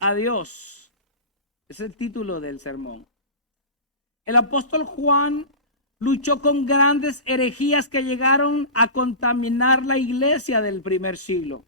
a Dios. Es el título del sermón. El apóstol Juan luchó con grandes herejías que llegaron a contaminar la iglesia del primer siglo.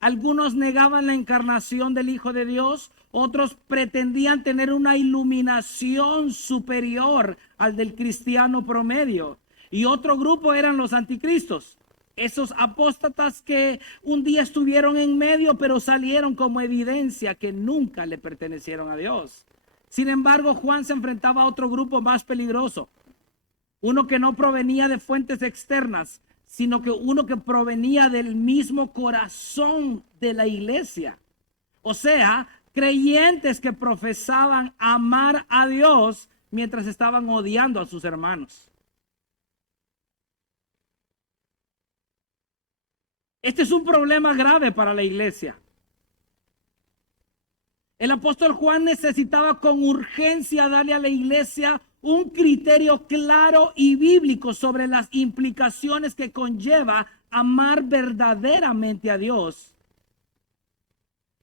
Algunos negaban la encarnación del Hijo de Dios, otros pretendían tener una iluminación superior al del cristiano promedio. Y otro grupo eran los anticristos, esos apóstatas que un día estuvieron en medio, pero salieron como evidencia que nunca le pertenecieron a Dios. Sin embargo, Juan se enfrentaba a otro grupo más peligroso, uno que no provenía de fuentes externas, sino que uno que provenía del mismo corazón de la iglesia. O sea, creyentes que profesaban amar a Dios mientras estaban odiando a sus hermanos. Este es un problema grave para la iglesia. El apóstol Juan necesitaba con urgencia darle a la iglesia un criterio claro y bíblico sobre las implicaciones que conlleva amar verdaderamente a Dios.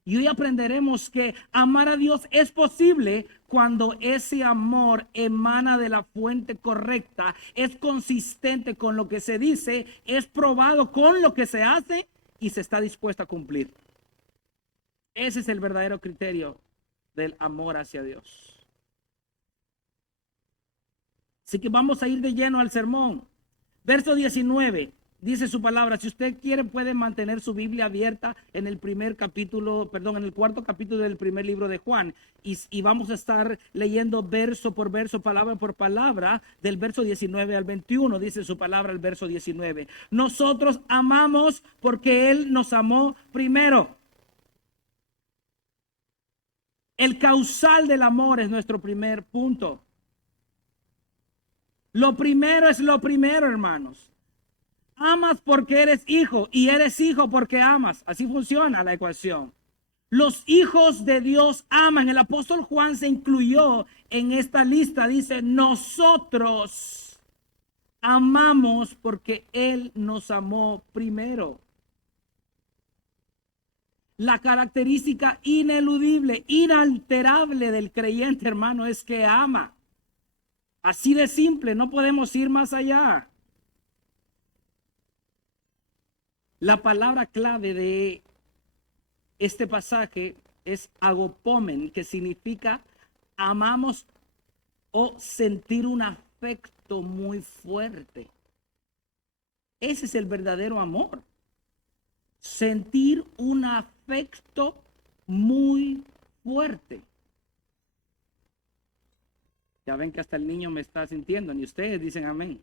Y hoy aprenderemos que amar a Dios es posible cuando ese amor emana de la fuente correcta, es consistente con lo que se dice, es probado con lo que se hace y se está dispuesto a cumplir. Ese es el verdadero criterio del amor hacia Dios. Así que vamos a ir de lleno al sermón. Verso 19, dice su palabra. Si usted quiere, puede mantener su Biblia abierta en el en el cuarto capítulo del primer libro de Juan. Y vamos a estar leyendo verso por verso, palabra por palabra, del verso 19 al 21. Dice su palabra el verso 19. Nosotros amamos porque Él nos amó primero. El causal del amor es nuestro primer punto. Lo primero es lo primero, hermanos. Amas porque eres hijo y eres hijo porque amas. Así funciona la ecuación. Los hijos de Dios aman. El apóstol Juan se incluyó en esta lista. Dice, nosotros amamos porque Él nos amó primero. La característica ineludible, inalterable del creyente, hermano, es que ama. Así de simple, no podemos ir más allá. La palabra clave de este pasaje es agopomen, que significa amamos o sentir un afecto muy fuerte. Ese es el verdadero amor. Sentir un afecto muy fuerte. Ya ven que hasta el niño me está sintiendo, ni ustedes dicen amén.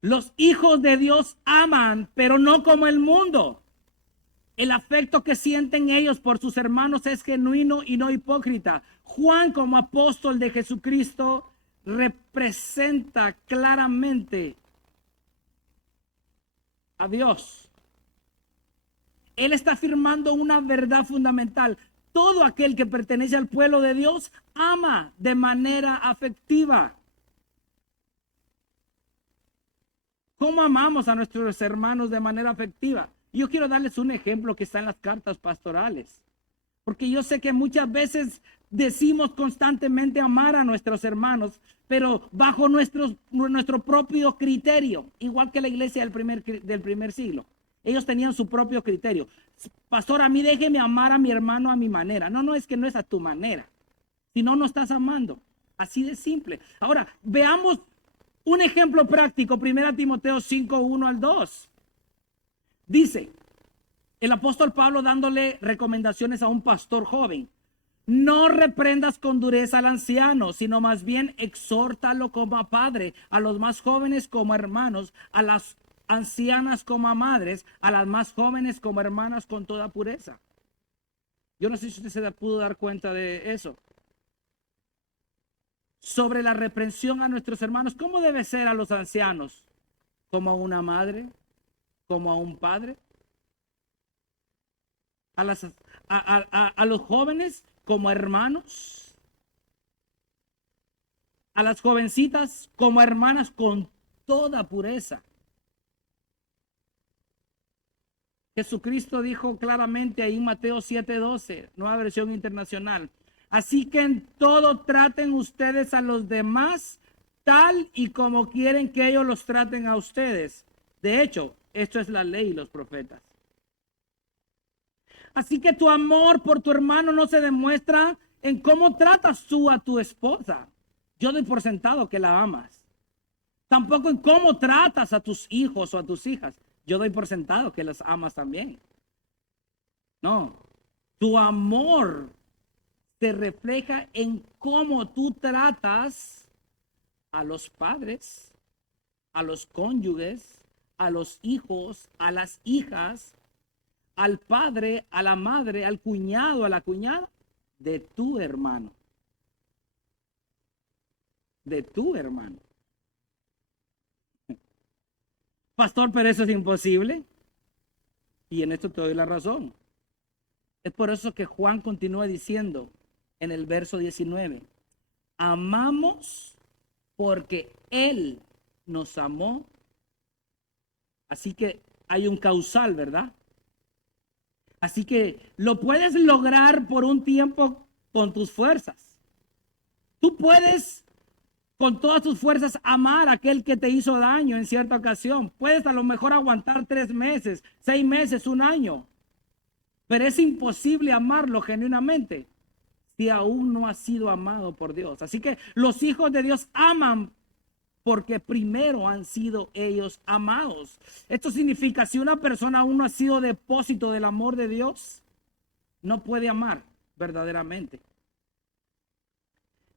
Los hijos de Dios aman, pero no como el mundo. El afecto que sienten ellos por sus hermanos es genuino y no hipócrita. Juan, como apóstol de Jesucristo, representa claramente a Dios. Él está afirmando una verdad fundamental. Todo aquel que pertenece al pueblo de Dios ama de manera afectiva. ¿Cómo amamos a nuestros hermanos de manera afectiva? Yo quiero darles un ejemplo que está en las cartas pastorales. Porque yo sé que muchas veces decimos constantemente amar a nuestros hermanos, pero bajo nuestro propio criterio, igual que la iglesia del primer siglo. Ellos tenían su propio criterio. Pastor, a mí déjeme amar a mi hermano a mi manera. No, es que no es a tu manera. Si no, no estás amando. Así de simple. Ahora, veamos un ejemplo práctico. 1 Timoteo 5, 1 al 2. Dice el apóstol Pablo dándole recomendaciones a un pastor joven. No reprendas con dureza al anciano, sino más bien exhórtalo como a padre, a los más jóvenes como hermanos, a las ancianas como a madres, a las más jóvenes como hermanas con toda pureza. Yo no sé si usted se pudo dar cuenta de eso. Sobre la reprensión a nuestros hermanos, ¿cómo debe ser a los ancianos? ¿Como a una madre? ¿Como a un padre? A los jóvenes como hermanos, a las jovencitas como hermanas con toda pureza. Jesucristo dijo claramente ahí en Mateo 7:12, nueva versión internacional. Así que en todo traten ustedes a los demás tal y como quieren que ellos los traten a ustedes. De hecho, esto es la ley y los profetas. Así que tu amor por tu hermano no se demuestra en cómo tratas tú a tu esposa. Yo doy por sentado que la amas. Tampoco en cómo tratas a tus hijos o a tus hijas. Yo doy por sentado que las amas también. No, tu amor se refleja en cómo tú tratas a los padres, a los cónyuges, a los hijos, a las hijas, al padre, a la madre, al cuñado, a la cuñada, de tu hermano. De tu hermano. Pastor, pero eso es imposible. Y en esto te doy la razón. Es por eso que Juan continúa diciendo en el verso 19, amamos porque Él nos amó. Así que hay un causal, ¿verdad? Así que lo puedes lograr por un tiempo con tus fuerzas. Tú puedes con todas tus fuerzas amar a aquel que te hizo daño en cierta ocasión. Puedes a lo mejor aguantar 3 meses, 6 meses, 1 año. Pero es imposible amarlo genuinamente si aún no has sido amado por Dios. Así que los hijos de Dios aman porque primero han sido ellos amados. Esto significa, si una persona aún no ha sido depósito del amor de Dios, no puede amar verdaderamente.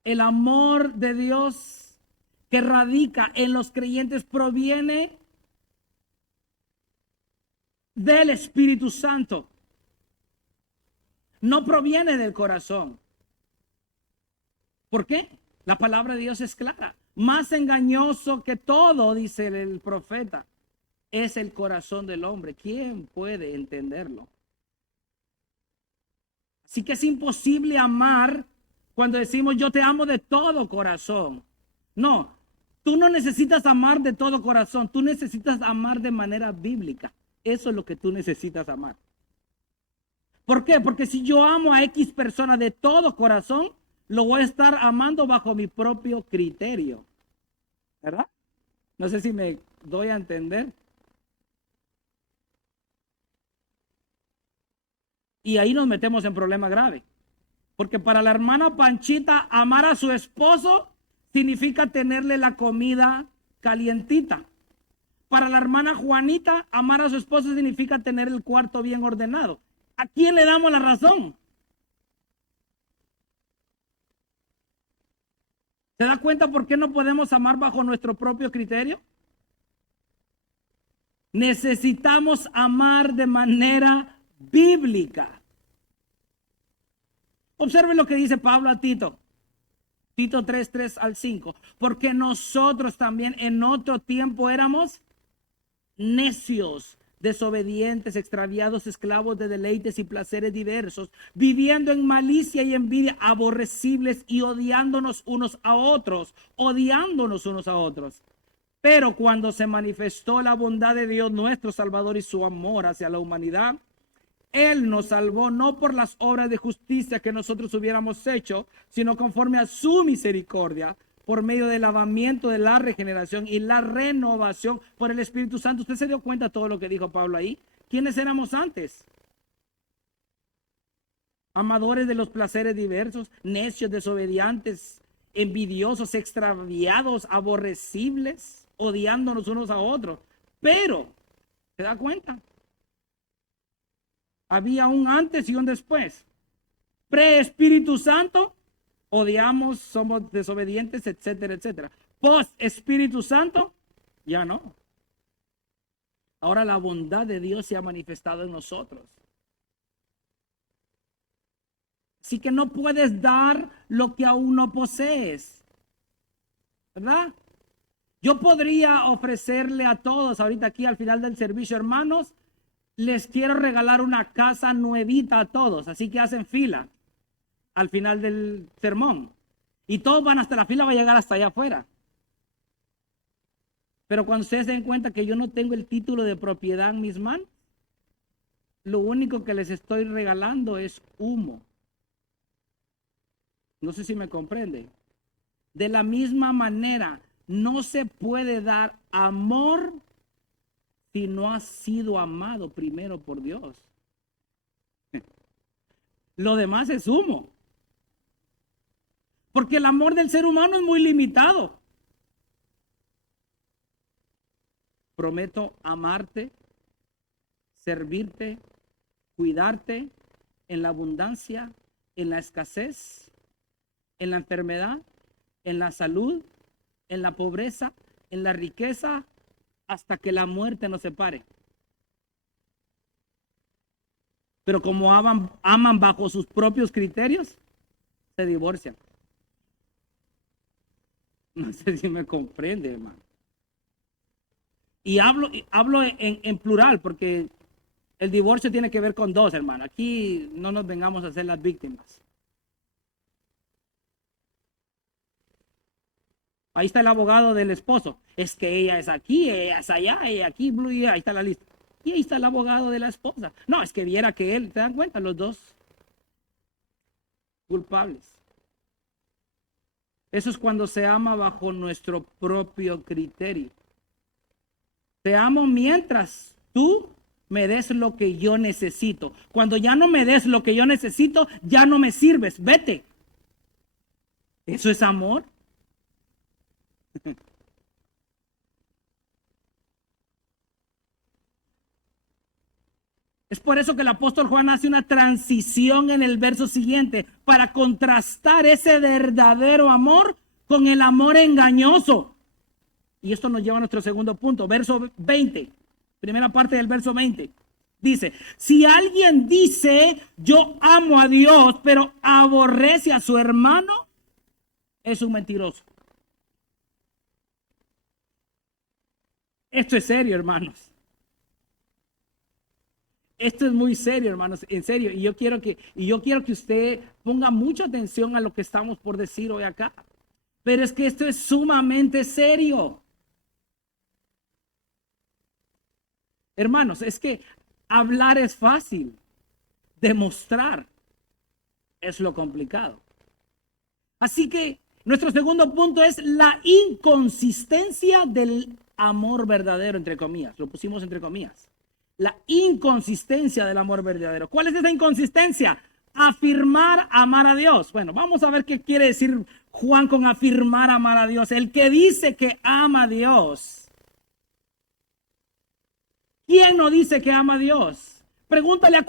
El amor de Dios que radica en los creyentes proviene del Espíritu Santo. No proviene del corazón. ¿Por qué? La palabra de Dios es clara. Más engañoso que todo, dice el profeta, es el corazón del hombre. ¿Quién puede entenderlo? Así que es imposible amar cuando decimos yo te amo de todo corazón. No, tú no necesitas amar de todo corazón, tú necesitas amar de manera bíblica. Eso es lo que tú necesitas amar. ¿Por qué? Porque si yo amo a X persona de todo corazón, lo voy a estar amando bajo mi propio criterio. ¿Verdad? No sé si me doy a entender. Y ahí nos metemos en problema grave. Porque para la hermana Panchita, amar a su esposo significa tenerle la comida calientita. Para la hermana Juanita, amar a su esposo significa tener el cuarto bien ordenado. ¿A quién le damos la razón? ¿Se da cuenta por qué no podemos amar bajo nuestro propio criterio? Necesitamos amar de manera bíblica. Observen lo que dice Pablo a Tito. Tito 3, 3 al 5. Porque nosotros también en otro tiempo éramos necios, desobedientes, extraviados, esclavos de deleites y placeres diversos, viviendo en malicia y envidia, aborrecibles y odiándonos unos a otros. Pero cuando se manifestó la bondad de Dios nuestro Salvador y su amor hacia la humanidad, Él nos salvó no por las obras de justicia que nosotros hubiéramos hecho, sino conforme a su misericordia, por medio del lavamiento de la regeneración y la renovación por el Espíritu Santo. ¿Usted se dio cuenta de todo lo que dijo Pablo ahí? ¿Quiénes éramos antes? Amadores de los placeres diversos, necios, desobedientes, envidiosos, extraviados, aborrecibles, odiándonos unos a otros. Pero, ¿se da cuenta? Había un antes y un después. Pre-Espíritu Santo, odiamos, somos desobedientes, etcétera, etcétera. Post-Espíritu Santo, ya no. Ahora la bondad de Dios se ha manifestado en nosotros. Así que no puedes dar lo que aún no posees. ¿Verdad? Yo podría ofrecerle a todos ahorita aquí al final del servicio, hermanos, les quiero regalar una casa nuevita a todos, así que hacen fila al final del sermón. Y todos van hasta la fila, va a llegar hasta allá afuera. Pero cuando ustedes se den cuenta que yo no tengo el título de propiedad en mis manos, lo único que les estoy regalando es humo. No sé si me comprende. De la misma manera, no se puede dar amor si no ha sido amado primero por Dios. Lo demás es humo. Porque el amor del ser humano es muy limitado. Prometo amarte, servirte, cuidarte en la abundancia, en la escasez, en la enfermedad, en la salud, en la pobreza, en la riqueza, hasta que la muerte nos separe. Pero como aman bajo sus propios criterios, se divorcian. No sé si me comprende, hermano. Y hablo en plural, porque el divorcio tiene que ver con dos, hermano. Aquí no nos vengamos a hacer las víctimas. Ahí está el abogado del esposo. Es que ella es aquí, ella es allá, ella aquí, y ahí está la lista. Y ahí está el abogado de la esposa. No, es que viera que él, ¿te dan cuenta? Los dos culpables. Eso es cuando se ama bajo nuestro propio criterio. Te amo mientras tú me des lo que yo necesito. Cuando ya no me des lo que yo necesito, ya no me sirves. Vete. ¿Eso es amor? Es por eso que el apóstol Juan hace una transición en el verso siguiente para contrastar ese verdadero amor con el amor engañoso. Y esto nos lleva a nuestro segundo punto, verso 20, primera parte del verso 20. Dice, si alguien dice, yo amo a Dios, pero aborrece a su hermano, es un mentiroso. Esto es serio, hermanos. Esto es muy serio, hermanos, en serio. Y yo quiero que usted ponga mucha atención a lo que estamos por decir hoy acá. Pero es que esto es sumamente serio. Hermanos, es que hablar es fácil. Demostrar es lo complicado. Así que nuestro segundo punto es la inconsistencia del amor verdadero, entre comillas. Lo pusimos entre comillas. La inconsistencia del amor verdadero. ¿Cuál es esa inconsistencia? Afirmar amar a Dios. Bueno, vamos a ver qué quiere decir Juan con afirmar amar a Dios. El que dice que ama a Dios. ¿Quién no dice que ama a Dios? Pregúntale a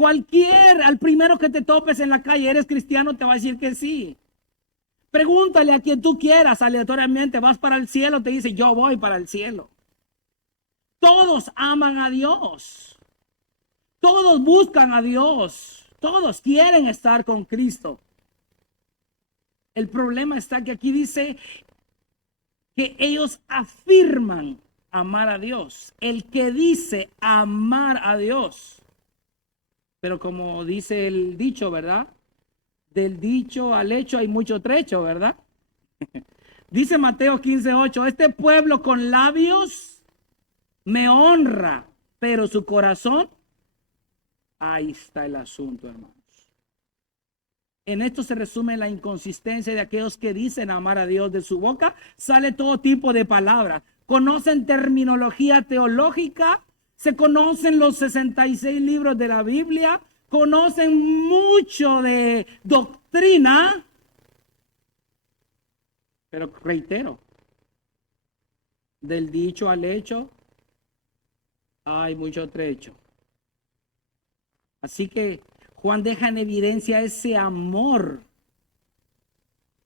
al primero que te topes en la calle, ¿eres cristiano? Te va a decir que sí. Pregúntale a quien tú quieras aleatoriamente, vas para el cielo, te dice yo voy para el cielo. Todos aman a Dios. Todos buscan a Dios. Todos quieren estar con Cristo. El problema está que aquí dice que ellos afirman amar a Dios. El que dice amar a Dios. Pero como dice el dicho, ¿verdad? Del dicho al hecho hay mucho trecho, ¿verdad? Dice Mateo 15:8, este pueblo con labios me honra, pero su corazón, ahí está el asunto, hermanos. En esto se resume la inconsistencia de aquellos que dicen amar a Dios. De su boca sale todo tipo de palabras. Conocen terminología teológica, se conocen los 66 libros de la Biblia, conocen mucho de doctrina, pero reitero, del dicho al hecho hay mucho trecho. Así que Juan deja en evidencia ese amor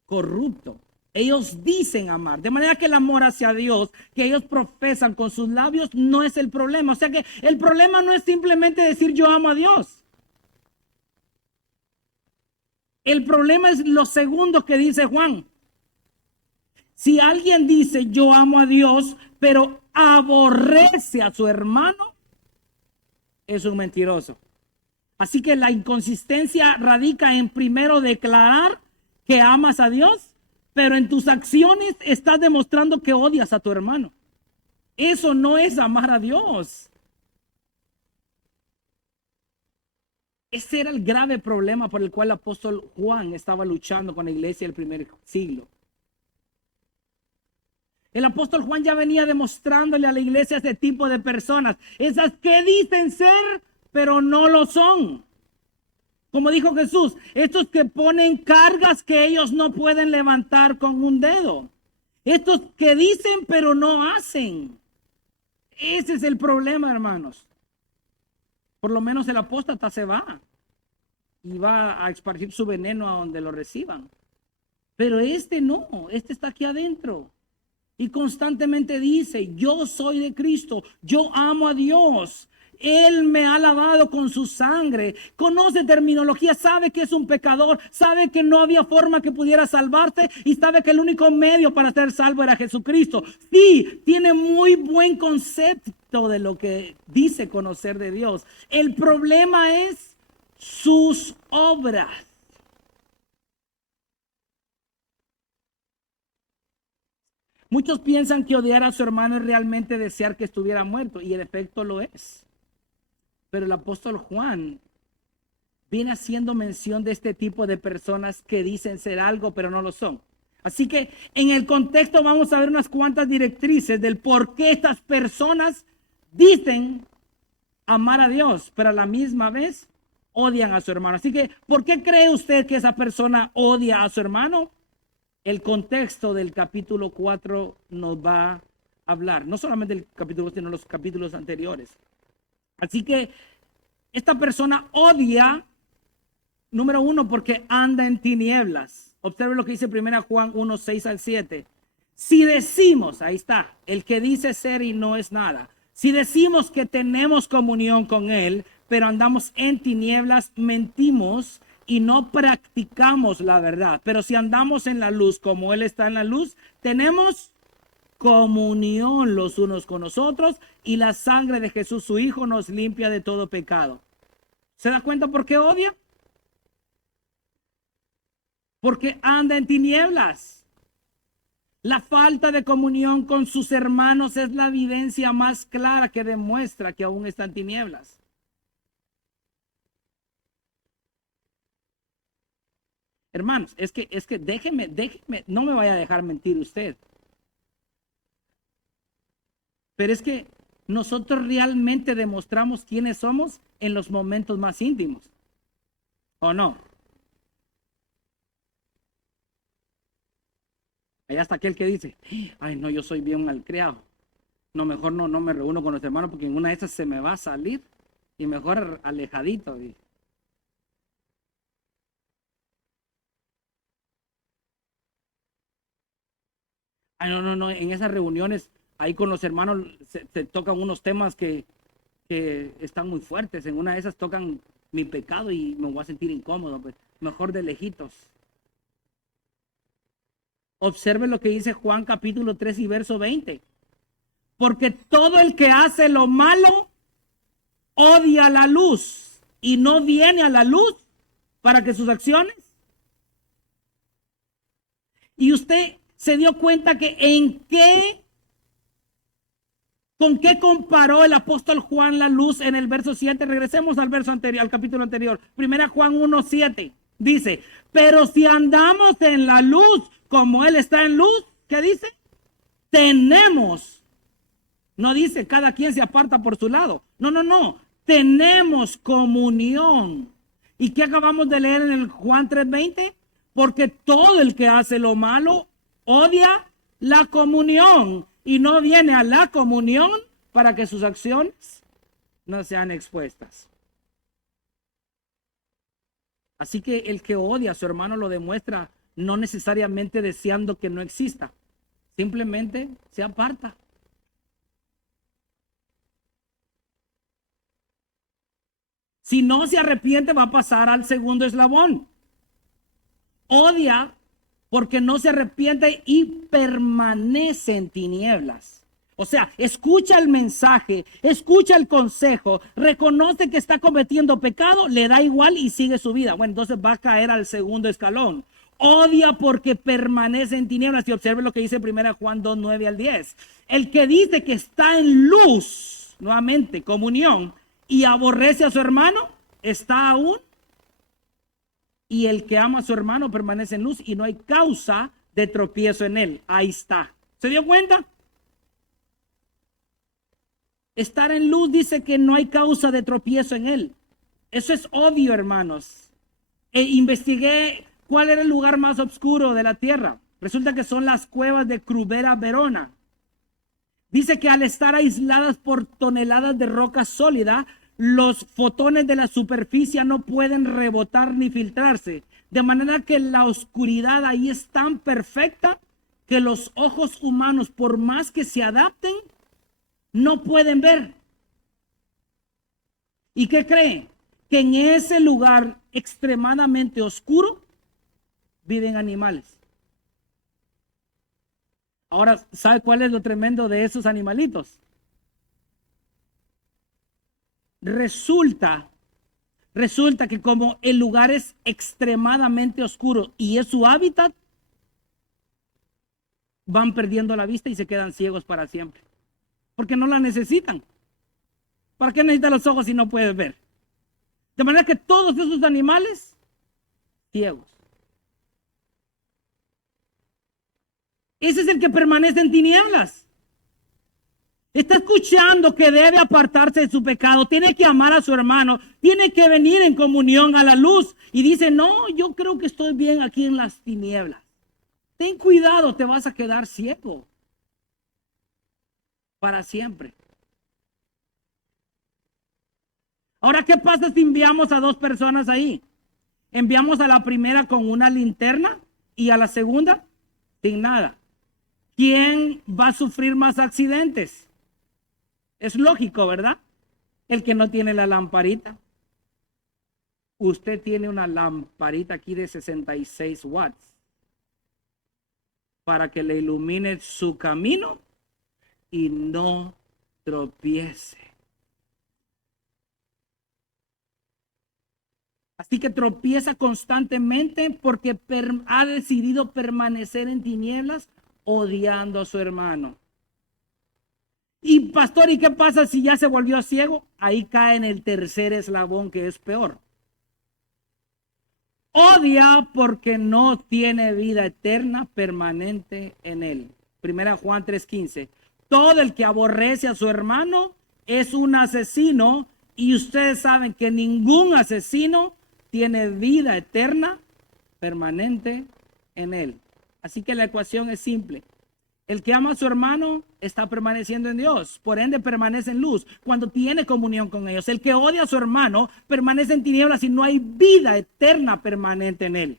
corrupto. Ellos dicen amar, de manera que el amor hacia Dios que ellos profesan con sus labios no es el problema. O sea que el problema no es simplemente decir yo amo a Dios. El problema es lo segundo que dice Juan. Si alguien dice yo amo a Dios, pero aborrece a su hermano, es un mentiroso. Así que la inconsistencia radica en primero declarar que amas a Dios, pero en tus acciones estás demostrando que odias a tu hermano. Eso no es amar a Dios. Ese era el grave problema por el cual el apóstol Juan estaba luchando con la iglesia del primer siglo. El apóstol Juan ya venía demostrándole a la iglesia ese tipo de personas, esas que dicen ser, pero no lo son. Como dijo Jesús, estos que ponen cargas que ellos no pueden levantar con un dedo. Estos que dicen, pero no hacen. Ese es el problema, hermanos. Por lo menos el apóstata se va y va a esparcir su veneno a donde lo reciban. Pero este no, este está aquí adentro. Y constantemente dice, yo soy de Cristo, yo amo a Dios. Él me ha lavado con su sangre. Conoce terminología, sabe que es un pecador, sabe que no había forma que pudiera salvarse y sabe que el único medio para ser salvo era Jesucristo. Sí, tiene muy buen concepto de lo que dice conocer de Dios. El problema es sus obras. Muchos piensan que odiar a su hermano es realmente desear que estuviera muerto, y en efecto lo es. Pero el apóstol Juan viene haciendo mención de este tipo de personas que dicen ser algo, pero no lo son. Así que en el contexto vamos a ver unas cuantas directrices del por qué estas personas dicen amar a Dios, pero a la misma vez odian a su hermano. Así que, ¿por qué cree usted que esa persona odia a su hermano? El contexto del capítulo 4 nos va a hablar, no solamente el capítulo, sino los capítulos anteriores. Así que esta persona odia, número 1, porque anda en tinieblas. Observe lo que dice 1 Juan 1, 6 al 7. Si decimos, ahí está, el que dice ser y no es nada. Si decimos que tenemos comunión con él, pero andamos en tinieblas, mentimos y no practicamos la verdad. Pero si andamos en la luz como él está en la luz, tenemos comunión los unos con nosotros y la sangre de Jesús su Hijo nos limpia de todo pecado. ¿Se da cuenta por qué odia? Porque anda en tinieblas. La falta de comunión con sus hermanos es la evidencia más clara que demuestra que aún está en tinieblas. Hermanos, es que déjeme, no me vaya a dejar mentir usted. Pero es que nosotros realmente demostramos quiénes somos en los momentos más íntimos, ¿o no? Allá está aquel que dice, ay no, yo soy bien malcriado. No, mejor no me reúno con los hermanos porque en una de esas se me va a salir y mejor alejadito. Ay, no, en esas reuniones ahí con los hermanos se tocan unos temas que están muy fuertes. En una de esas tocan mi pecado y me voy a sentir incómodo. Pues mejor de lejitos. Observe lo que dice Juan capítulo 3 y verso 20. Porque todo el que hace lo malo odia la luz y no viene a la luz para que sus acciones. Y usted se dio cuenta que ¿con qué comparó el apóstol Juan la luz en el verso 7? Regresemos al verso anterior, al capítulo anterior. 1 Juan 1:7 dice, pero si andamos en la luz como él está en luz, ¿qué dice? Tenemos, no dice cada quien se aparta por su lado. No, tenemos comunión. ¿Y qué acabamos de leer en el Juan 3:20? Porque todo el que hace lo malo odia la comunión y no viene a la comunión para que sus acciones no sean expuestas. Así que el que odia a su hermano lo demuestra no necesariamente deseando que no exista, simplemente se aparta. Si no se arrepiente, va a pasar al segundo eslabón. Odia porque no se arrepiente y permanece en tinieblas. O sea, escucha el mensaje, escucha el consejo, reconoce que está cometiendo pecado, le da igual y sigue su vida. Bueno, entonces va a caer al segundo escalón. Odia porque permanece en tinieblas. Y observe lo que dice 1 Juan 2, 9 al 10. El que dice que está en luz, nuevamente, comunión, y aborrece a su hermano, está aún Y el que ama a su hermano permanece en luz y no hay causa de tropiezo en él. Ahí está. ¿Se dio cuenta? Estar en luz dice que no hay causa de tropiezo en él. Eso es obvio, hermanos. Investigué cuál era el lugar más oscuro de la tierra. Resulta que son las cuevas de Crubera, Verona. Dice que al estar aisladas por toneladas de roca sólida, los fotones de la superficie no pueden rebotar ni filtrarse. De manera que la oscuridad ahí es tan perfecta que los ojos humanos, por más que se adapten, no pueden ver. ¿Y qué creen? Que en ese lugar extremadamente oscuro viven animales. Ahora, ¿sabe cuál es lo tremendo de esos animalitos? Resulta que como el lugar es extremadamente oscuro y es su hábitat, van perdiendo la vista y se quedan ciegos para siempre. Porque no la necesitan. ¿Para qué necesitan los ojos si no puedes ver? De manera que todos esos animales, ciegos. Ese es el que permanece en tinieblas. Está escuchando que debe apartarse de su pecado, tiene que amar a su hermano, tiene que venir en comunión a la luz. Y dice, no, yo creo que estoy bien aquí en las tinieblas. Ten cuidado, te vas a quedar ciego para siempre. Ahora, ¿qué pasa si enviamos a dos personas ahí? Enviamos a la primera con una linterna y a la segunda sin nada. ¿Quién va a sufrir más accidentes? Es lógico, ¿verdad? El que no tiene la lamparita. Usted tiene una lamparita aquí de 66 watts para que le ilumine su camino y no tropiece. Así que tropieza constantemente porque ha decidido permanecer en tinieblas odiando a su hermano. Y pastor, ¿y qué pasa si ya se volvió ciego? Ahí cae en el tercer eslabón, que es peor. Odia porque no tiene vida eterna permanente en él. Primera Juan 3:15. Todo el que aborrece a su hermano es un asesino, y ustedes saben que ningún asesino tiene vida eterna permanente en él. Así que la ecuación es simple. El que ama a su hermano está permaneciendo en Dios, por ende permanece en luz cuando tiene comunión con ellos. El que odia a su hermano permanece en tinieblas y no hay vida eterna permanente en él. En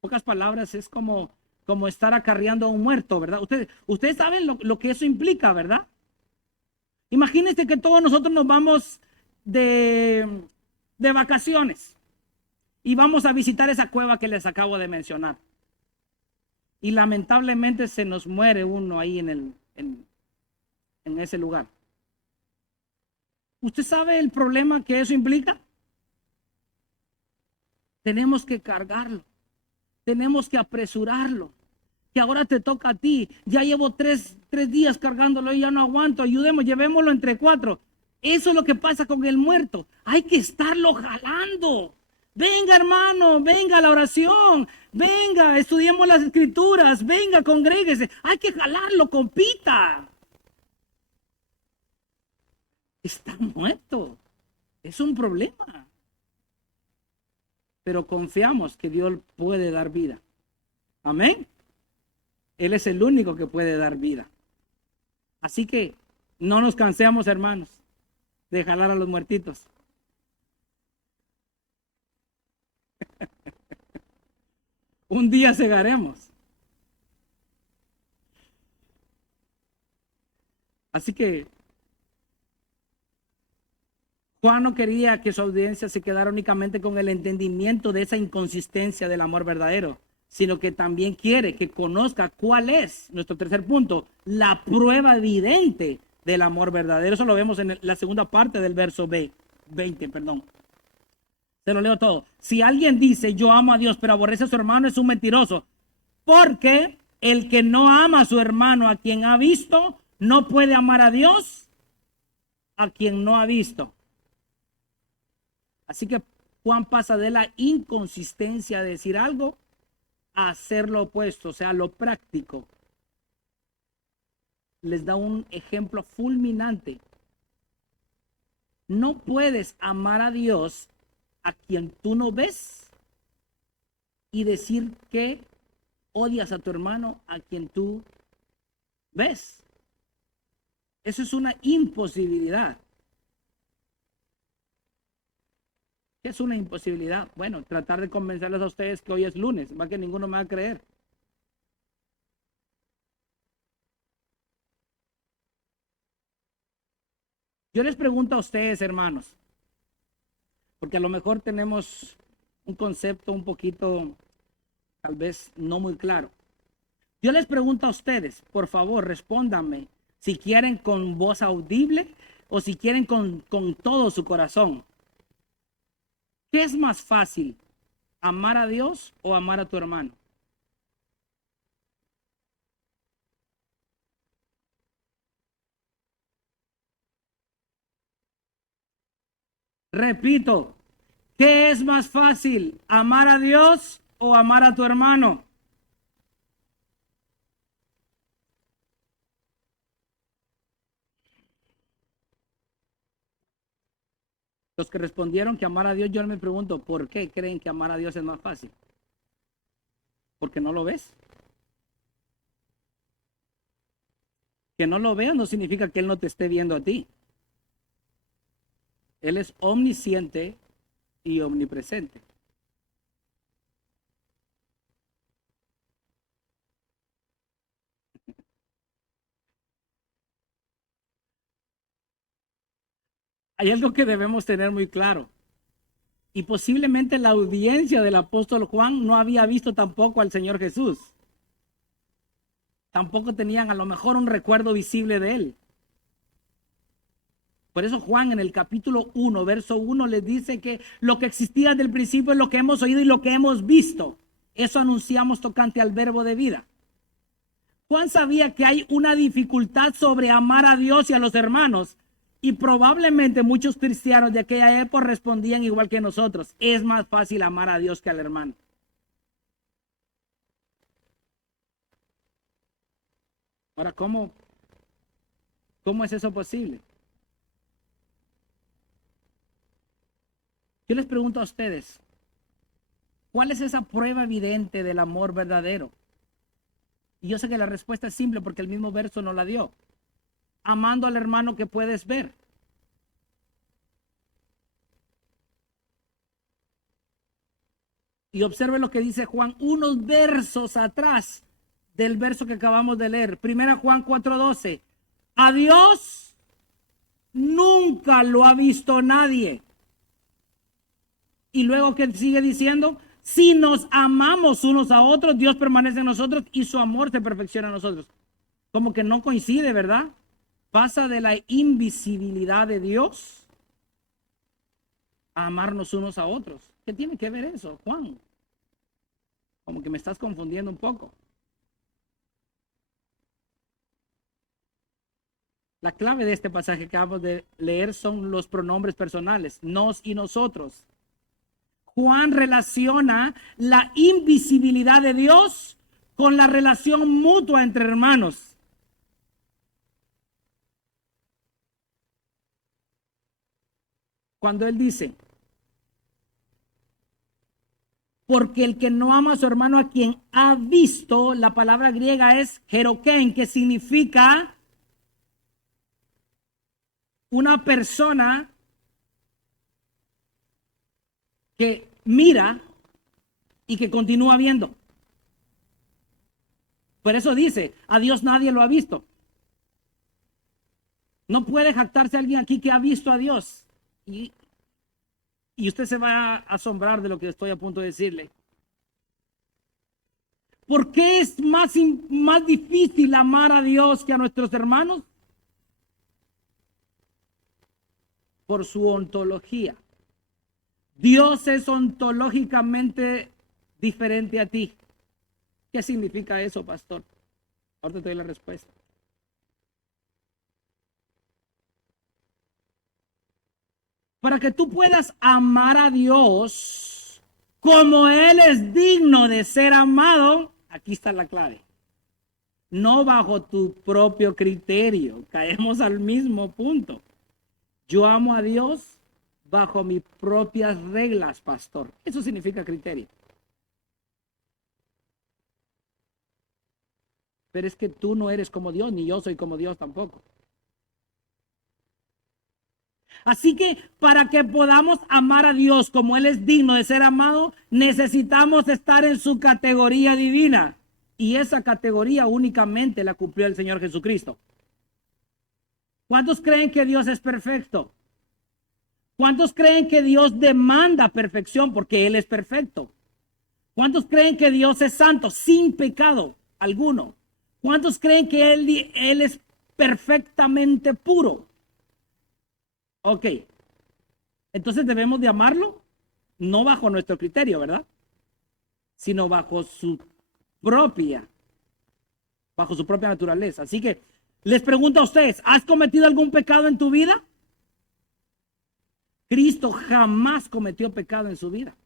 pocas palabras, es como estar acarreando a un muerto, ¿verdad? Ustedes saben lo que eso implica, ¿verdad? Imagínense que todos nosotros nos vamos de vacaciones y vamos a visitar esa cueva que les acabo de mencionar. Y lamentablemente se nos muere uno ahí en ese lugar. ¿Usted sabe el problema que eso implica? Tenemos que cargarlo. Tenemos que apresurarlo. Que ahora te toca a ti. Ya llevo tres días cargándolo y ya no aguanto. Ayudemos, llevémoslo entre 4. Eso es lo que pasa con el muerto. Hay que estarlo jalando. Venga, hermano, venga a la oración, venga, estudiemos las escrituras, venga, congréguese. Hay que jalarlo, compita. Está muerto. Es un problema. Pero confiamos que Dios puede dar vida. Amén. Él es el único que puede dar vida. Así que no nos cansemos, hermanos, de jalar a los muertitos. Un día cegaremos. Así que Juan no quería que su audiencia se quedara únicamente con el entendimiento de esa inconsistencia del amor verdadero, sino que también quiere que conozca cuál es, nuestro tercer punto, la prueba evidente del amor verdadero. Eso lo vemos en la segunda parte del verso 20, perdón. Se lo leo todo. Si alguien dice yo amo a Dios pero aborrece a su hermano, es un mentiroso. Porque el que no ama a su hermano a quien ha visto, no puede amar a Dios a quien no ha visto. Así que Juan pasa de la inconsistencia de decir algo a hacer lo opuesto, o sea, lo práctico. Les da un ejemplo fulminante. No puedes amar a Dios a quien tú no ves y decir que odias a tu hermano a quien tú ves. Eso es una imposibilidad. ¿Qué es una imposibilidad? Bueno, tratar de convencerles a ustedes que hoy es lunes, va que ninguno me va a creer. Yo les pregunto a ustedes, hermanos, porque a lo mejor tenemos un concepto un poquito, tal vez no muy claro. Yo les pregunto a ustedes, por favor, respóndanme si quieren con voz audible o si quieren con todo su corazón. ¿Qué es más fácil, amar a Dios o amar a tu hermano? Repito, ¿qué es más fácil, amar a Dios o amar a tu hermano? Los que respondieron que amar a Dios, yo me pregunto, ¿por qué creen que amar a Dios es más fácil? ¿Porque no lo ves? Que no lo veas no significa que Él no te esté viendo a ti. Él es omnisciente y omnipresente. Hay algo que debemos tener muy claro. Y posiblemente la audiencia del apóstol Juan no había visto tampoco al Señor Jesús. Tampoco tenían a lo mejor un recuerdo visible de Él. Por eso Juan en el capítulo 1, verso 1 les dice que lo que existía desde el principio es lo que hemos oído y lo que hemos visto. Eso anunciamos tocante al verbo de vida. Juan sabía que hay una dificultad sobre amar a Dios y a los hermanos. Y probablemente muchos cristianos de aquella época respondían igual que nosotros. Es más fácil amar a Dios que al hermano. Ahora, ¿cómo es eso posible? Yo les pregunto a ustedes, ¿cuál es esa prueba evidente del amor verdadero? Y yo sé que la respuesta es simple porque el mismo verso nos la dio. Amando al hermano que puedes ver. Y observe lo que dice Juan unos versos atrás del verso que acabamos de leer. Primera Juan 4:12. A Dios nunca lo ha visto nadie. Y luego que sigue diciendo, si nos amamos unos a otros, Dios permanece en nosotros y su amor se perfecciona en nosotros. Como que no coincide, ¿verdad? Pasa de la invisibilidad de Dios a amarnos unos a otros. ¿Qué tiene que ver eso, Juan? Como que me estás confundiendo un poco. La clave de este pasaje que acabamos de leer son los pronombres personales, nos y nosotros. Juan relaciona la invisibilidad de Dios con la relación mutua entre hermanos. Cuando él dice, porque el que no ama a su hermano a quien ha visto, la palabra griega es jeroken, que significa una persona que mira y que continúa viendo. Por eso dice, a Dios nadie lo ha visto. No puede jactarse alguien aquí que ha visto a Dios. Y usted se va a asombrar de lo que estoy a punto de decirle. ¿Por qué es más difícil amar a Dios que a nuestros hermanos? Por su ontología. Dios es ontológicamente diferente a ti. ¿Qué significa eso, pastor? Ahorita te doy la respuesta. para que tú puedas amar a Dios como Él es digno de ser amado, aquí está la clave. No bajo tu propio criterio. Caemos al mismo punto. Yo amo a Dios bajo mis propias reglas, pastor. Eso significa criterio. Pero es que tú no eres como Dios, ni yo soy como Dios tampoco. Así que para que podamos amar a Dios como Él es digno de ser amado, necesitamos estar en su categoría divina. Y esa categoría únicamente la cumplió el Señor Jesucristo. ¿Cuántos creen que Dios es perfecto? ¿Cuántos creen que Dios demanda perfección porque Él es perfecto? ¿Cuántos creen que Dios es santo sin pecado alguno? ¿Cuántos creen que Él es perfectamente puro? Ok, entonces debemos de amarlo, no bajo nuestro criterio, ¿verdad? Sino bajo su propia naturaleza. Así que les pregunto a ustedes, ¿has cometido algún pecado en tu vida? Cristo jamás cometió pecado en su vida.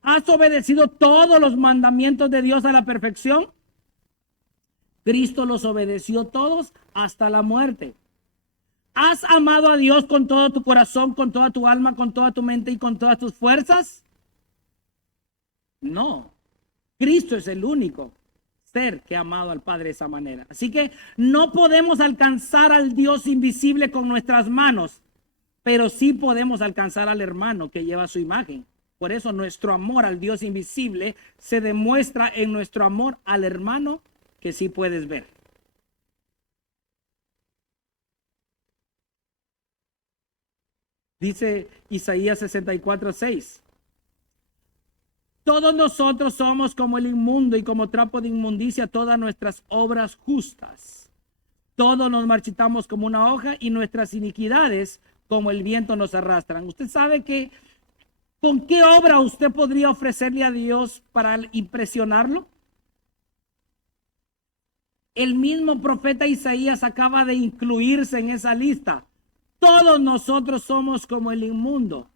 ¿Has obedecido todos los mandamientos de Dios a la perfección? Cristo los obedeció todos hasta la muerte. ¿Has amado a Dios con todo tu corazón, con toda tu alma, con toda tu mente y con todas tus fuerzas? No. Cristo es el único ser que ha amado al Padre de esa manera. Así que no podemos alcanzar al Dios invisible con nuestras manos, pero sí podemos alcanzar al hermano que lleva su imagen. Por eso nuestro amor al Dios invisible se demuestra en nuestro amor al hermano que sí puedes ver. Dice Isaías 64:6. Todos nosotros somos como el inmundo y como trapo de inmundicia todas nuestras obras justas. Todos nos marchitamos como una hoja y nuestras iniquidades como el viento nos arrastran. Usted sabe que ¿con qué obra usted podría ofrecerle a Dios para impresionarlo? El mismo profeta Isaías acaba de incluirse en esa lista. Todos nosotros somos como el inmundo.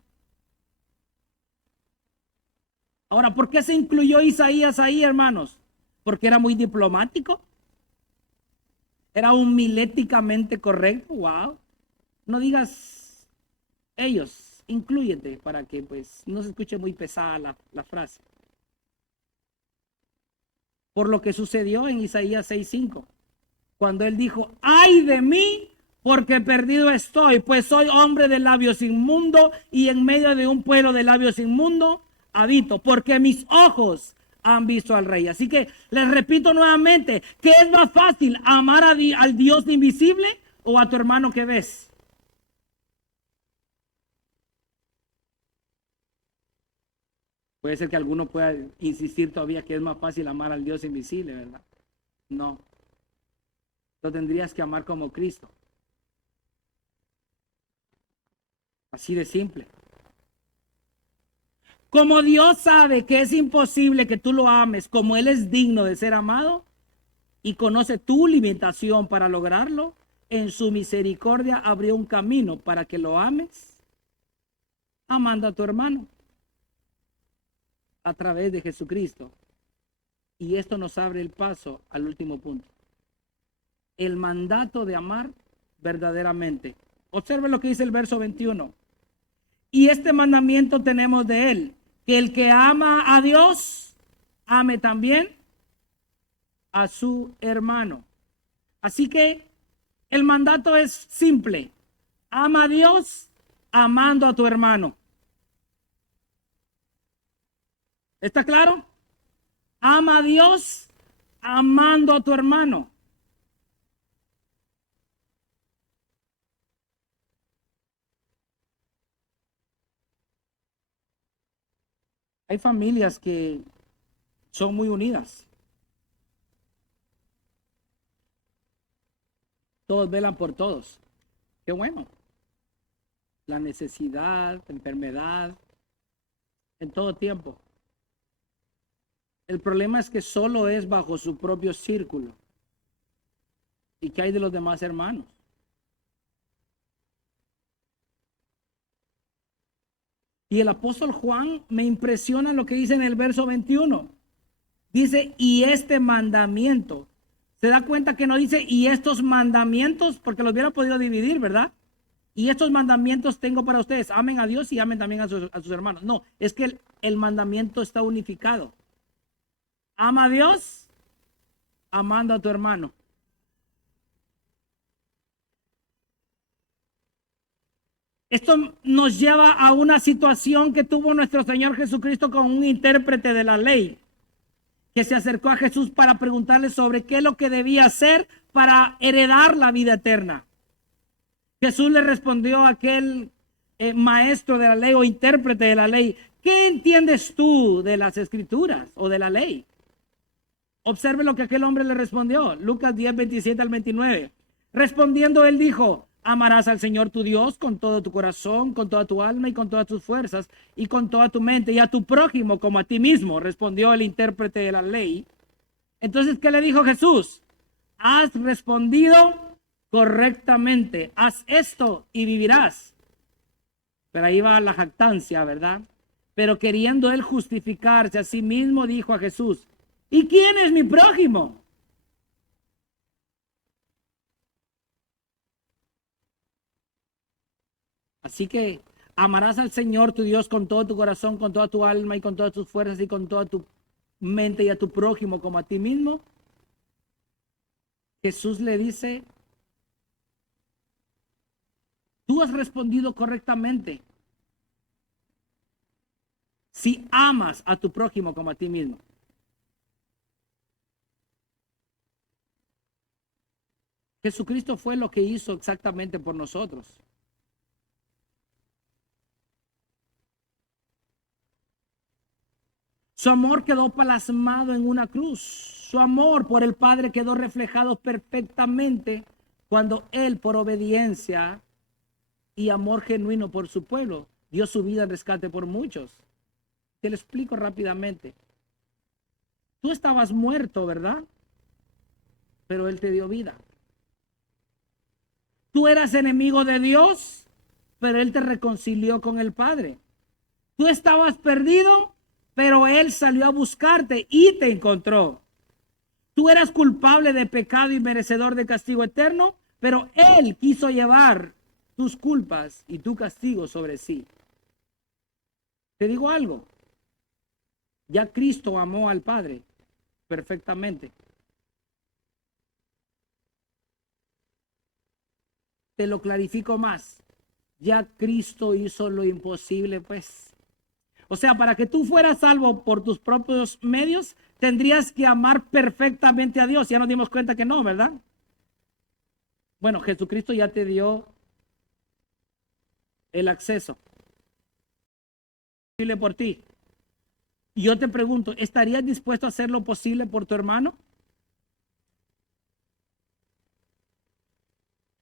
Ahora, ¿por qué se incluyó Isaías ahí, hermanos? Porque era muy diplomático. Era homiléticamente correcto. Wow. No digas ellos, inclúyete para que pues no se escuche muy pesada la frase. Por lo que sucedió en Isaías 6:5, cuando él dijo, ¡ay de mí! Porque perdido estoy, pues soy hombre de labios inmundo y en medio de un pueblo de labios inmundo habito, porque mis ojos han visto al Rey. Así que les repito nuevamente, ¿qué es más fácil, amar al Dios invisible o a tu hermano que ves? Puede ser que alguno pueda insistir todavía que es más fácil amar al Dios invisible, ¿verdad? No. Lo tendrías que amar como Cristo. Así de simple. Como Dios sabe que es imposible que tú lo ames como Él es digno de ser amado y conoce tu limitación para lograrlo, en su misericordia abrió un camino para que lo ames amando a tu hermano a través de Jesucristo. Y esto nos abre el paso al último punto. El mandato de amar verdaderamente. Observe lo que dice el verso 21. Y este mandamiento tenemos de Él, que el que ama a Dios, ame también a su hermano. Así que el mandato es simple. Ama a Dios amando a tu hermano. ¿Está claro? Ama a Dios amando a tu hermano. Hay familias que son muy unidas. Todos velan por todos. Qué bueno. La necesidad, la enfermedad, en todo tiempo. El problema es que solo es bajo su propio círculo. ¿Y qué hay de los demás hermanos? Y el apóstol Juan me impresiona lo que dice en el verso 21. Dice, y este mandamiento. Se da cuenta que no dice, y estos mandamientos, porque los hubiera podido dividir, ¿verdad? Y estos mandamientos tengo para ustedes. Amen a Dios y amen también a sus hermanos. No, es que el mandamiento está unificado. Ama a Dios, amando a tu hermano. Esto nos lleva a una situación que tuvo nuestro Señor Jesucristo con un intérprete de la ley, que se acercó a Jesús para preguntarle sobre qué es lo que debía hacer para heredar la vida eterna. Jesús le respondió a aquel maestro de la ley o intérprete de la ley, ¿qué entiendes tú de las escrituras o de la ley? Observe lo que aquel hombre le respondió. Lucas 10, 27 al 29. Respondiendo él dijo, amarás al Señor tu Dios con todo tu corazón, con toda tu alma y con todas tus fuerzas y con toda tu mente y a tu prójimo como a ti mismo, respondió el intérprete de la ley. Entonces, ¿qué le dijo Jesús? Has respondido correctamente, haz esto y vivirás. Pero ahí va la jactancia, ¿verdad? Pero queriendo él justificarse a sí mismo, dijo a Jesús, ¿y quién es mi prójimo? Así que amarás al Señor tu Dios con todo tu corazón, con toda tu alma y con todas tus fuerzas y con toda tu mente y a tu prójimo como a ti mismo. Jesús le dice, tú has respondido correctamente si amas a tu prójimo como a ti mismo. Jesucristo fue lo que hizo exactamente por nosotros. Su amor quedó plasmado en una cruz. Su amor por el Padre quedó reflejado perfectamente cuando Él, por obediencia y amor genuino por su pueblo, dio su vida en rescate por muchos. Te lo explico rápidamente. Tú estabas muerto, ¿verdad? Pero Él te dio vida. Tú eras enemigo de Dios, pero Él te reconcilió con el Padre. Tú estabas perdido, pero Él salió a buscarte y te encontró. Tú eras culpable de pecado y merecedor de castigo eterno, pero Él quiso llevar tus culpas y tu castigo sobre sí. Te digo algo, ya Cristo amó al Padre perfectamente. Te lo clarifico más, ya Cristo hizo lo imposible, pues. O sea, para que tú fueras salvo por tus propios medios, tendrías que amar perfectamente a Dios. Ya nos dimos cuenta que no, ¿verdad? Bueno, Jesucristo ya te dio el acceso. Posible por ti. Y yo te pregunto, ¿estarías dispuesto a hacer lo posible por tu hermano?